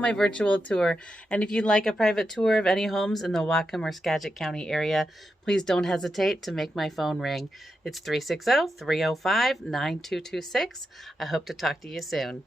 on my virtual tour. And if you'd like a private tour of any homes in the Whatcom or Skagit County area, please don't hesitate to make my phone ring. It's 360-305-9226. I hope to talk to you soon.